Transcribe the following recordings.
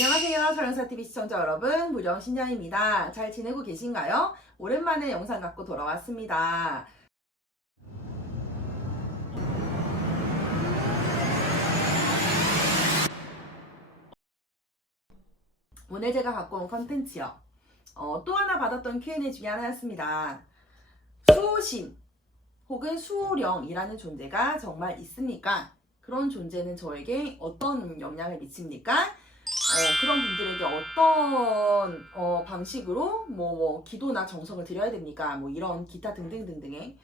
안녕하세요. 설영사TV 시청자 여러분, 무령신녀입니다. 잘 지내고 계신가요? 오랜만에 영상 갖고 돌아왔습니다. 오늘 제가 갖고 온 컨텐츠요. 또 하나 받았던 Q&A 중에 하나였습니다. 수호신 혹은 수호령이라는 존재가 정말 있습니까? 그런 존재는 저에게 어떤 영향을 미칩니까? 그런 분들에게 어떤 방식으로 기도나 정성을 드려야 됩니까? 이런 기타 등등등등의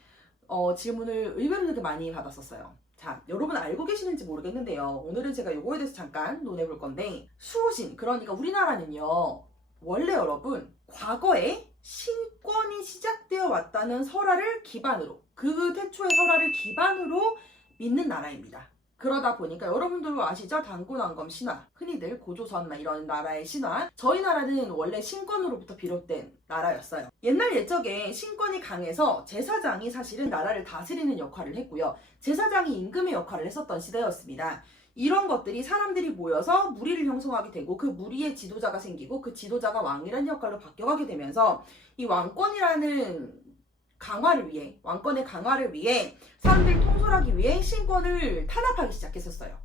질문을 의외로 되게 많이 받았었어요. 자, 여러분 알고 계시는지 모르겠는데요. 오늘은 제가 요거에 대해서 잠깐 논해볼 건데, 수호신, 그러니까 우리나라는요, 원래 여러분 과거에 신권이 시작되어 왔다는 설화를 기반으로, 그 태초의 설화를 기반으로 믿는 나라입니다. 그러다 보니까 여러분들 아시죠? 단군왕검 신화, 흔히들 고조선 이런 나라의 신화. 저희 나라는 원래 신권으로부터 비롯된 나라였어요. 옛날 옛적에 신권이 강해서 제사장이 사실은 나라를 다스리는 역할을 했고요. 제사장이 임금의 역할을 했었던 시대였습니다. 이런 것들이 사람들이 모여서 무리를 형성하게 되고 그 무리의 지도자가 생기고 그 지도자가 왕이라는 역할로 바뀌어가게 되면서 이 왕권이라는 왕권의 강화를 위해 사람들을 통솔하기 위해 신권을 탄압하기 시작했었어요.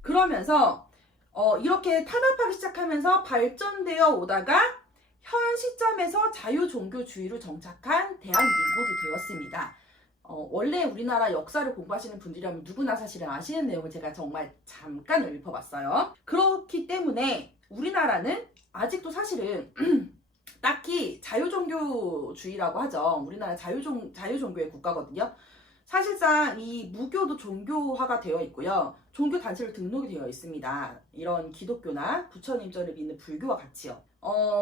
그러면서 이렇게 탄압하기 시작하면서 발전되어 오다가 현 시점에서 자유종교주의로 정착한 대한민국이 되었습니다. 원래 우리나라 역사를 공부하시는 분들이라면 누구나 사실은 아시는 내용을 제가 정말 잠깐 읊어봤어요. 그렇기 때문에 우리나라는 아직도 사실은 딱히 자유종교주의라고 하죠. 우리나라 자유종교의 국가거든요. 사실상 이 무교도 종교화가 되어 있고요. 종교단체로 등록이 되어 있습니다. 이런 기독교나 부처님절을 믿는 불교와 같이요.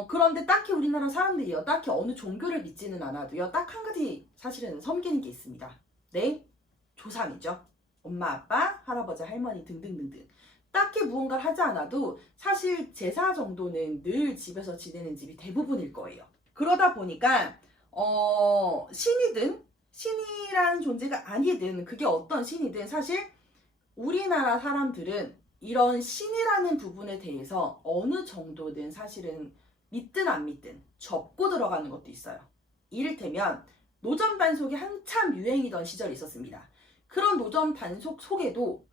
그런데 딱히 우리나라 사람들이요, 딱히 어느 종교를 믿지는 않아도요, 딱 한 가지 사실은 섬기는 게 있습니다. 네, 조상이죠. 엄마, 아빠, 할아버지, 할머니 등등등등. 딱히 무언가를 하지 않아도 사실 제사 정도는 늘 집에서 지내는 집이 대부분일 거예요. 그러다 보니까 신이든 신이라는 존재가 아니든 그게 어떤 신이든 사실 우리나라 사람들은 이런 신이라는 부분에 대해서 어느 정도든 사실은 믿든 안 믿든 접고 들어가는 것도 있어요. 이를테면 노점 반속이 한참 유행이던 시절이 있었습니다. 그런 노점 반속 속에도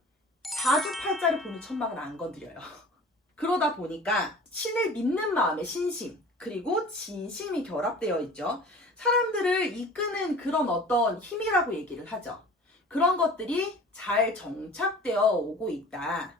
사주팔자를 보는 천막은 안 건드려요. 그러다 보니까 신을 믿는 마음의 신심, 그리고 진심이 결합되어 있죠. 사람들을 이끄는 그런 어떤 힘이라고 얘기를 하죠. 그런 것들이 잘 정착되어 오고 있다.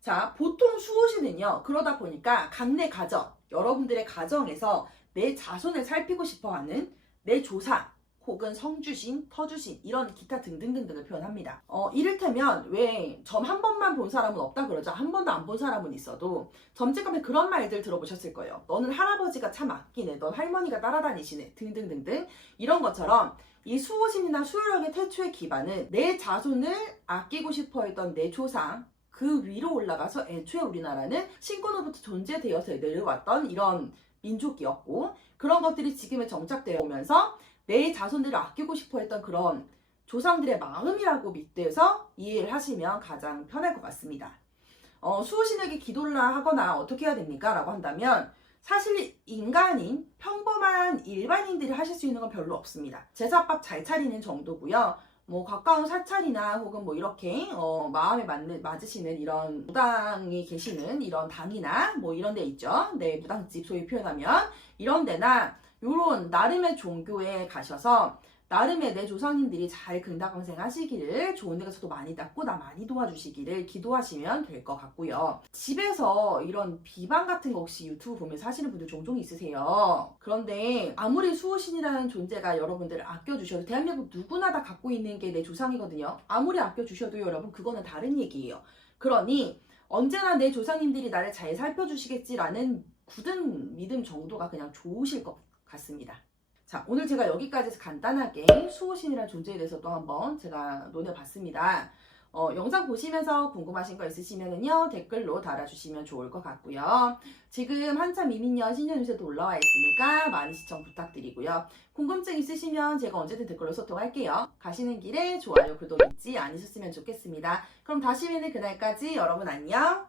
자, 보통 수호신은요, 그러다 보니까 각내 가정, 여러분들의 가정에서 내 자손을 살피고 싶어 하는 내 조상, 혹은 성주신, 터주신, 이런 기타 등등등등을 표현합니다. 이를테면 왜 점 한 번만 본 사람은 없다 그러죠. 한 번도 안 본 사람은 있어도 점찍가면 그런 말들 들어보셨을 거예요. 너는 할아버지가 참 아끼네, 넌 할머니가 따라다니시네, 등등등등. 이런 것처럼 이 수호신이나 수호령의 태초의 기반은 내 자손을 아끼고 싶어 했던 내 조상, 그 위로 올라가서 애초에 우리나라는 신권으로부터 존재되어서 내려왔던 이런 민족이었고, 그런 것들이 지금에 정착되어 오면서 내 자손들을 아끼고 싶어 했던 그런 조상들의 마음이라고 믿대서 이해를 하시면 가장 편할 것 같습니다. 수호신에게 기도를 하거나 어떻게 해야 됩니까? 라고 한다면 사실 인간인 평범한 일반인들이 하실 수 있는 건 별로 없습니다. 제사밥 잘 차리는 정도고요. 가까운 사찰이나 혹은 이렇게 마음에 맞으시는 이런 무당이 계시는 이런 당이나 이런 데 있죠. 네, 무당집 소위 표현하면 이런 데나 요런 나름의 종교에 가셔서 나름의 내 조상님들이 잘 근다강생 하시기를, 좋은 데 가서도 많이 닦고 나 많이 도와주시기를 기도하시면 될 것 같고요. 집에서 이런 비방 같은 거 혹시 유튜브 보면서 하시는 분들 종종 있으세요. 그런데 아무리 수호신이라는 존재가 여러분들을 아껴주셔도, 대한민국 누구나 다 갖고 있는 게 내 조상이거든요. 아무리 아껴주셔도 여러분 그거는 다른 얘기예요. 그러니 언제나 내 조상님들이 나를 잘 살펴주시겠지라는 굳은 믿음 정도가 그냥 좋으실 것 같습니다. 자, 오늘 제가 여기까지 해서 간단하게 수호신이라는 존재에 대해서 또 한번 제가 논해봤습니다. 영상 보시면서 궁금하신 거 있으시면은요, 댓글로 달아주시면 좋을 것 같고요. 지금 한참 이민년 신년 운세도 올라와 있으니까 많은 시청 부탁드리고요. 궁금증 있으시면 제가 언제든 댓글로 소통할게요. 가시는 길에 좋아요, 구독 잊지 않으셨으면 좋겠습니다. 그럼 다시 뵈는 그날까지 여러분 안녕!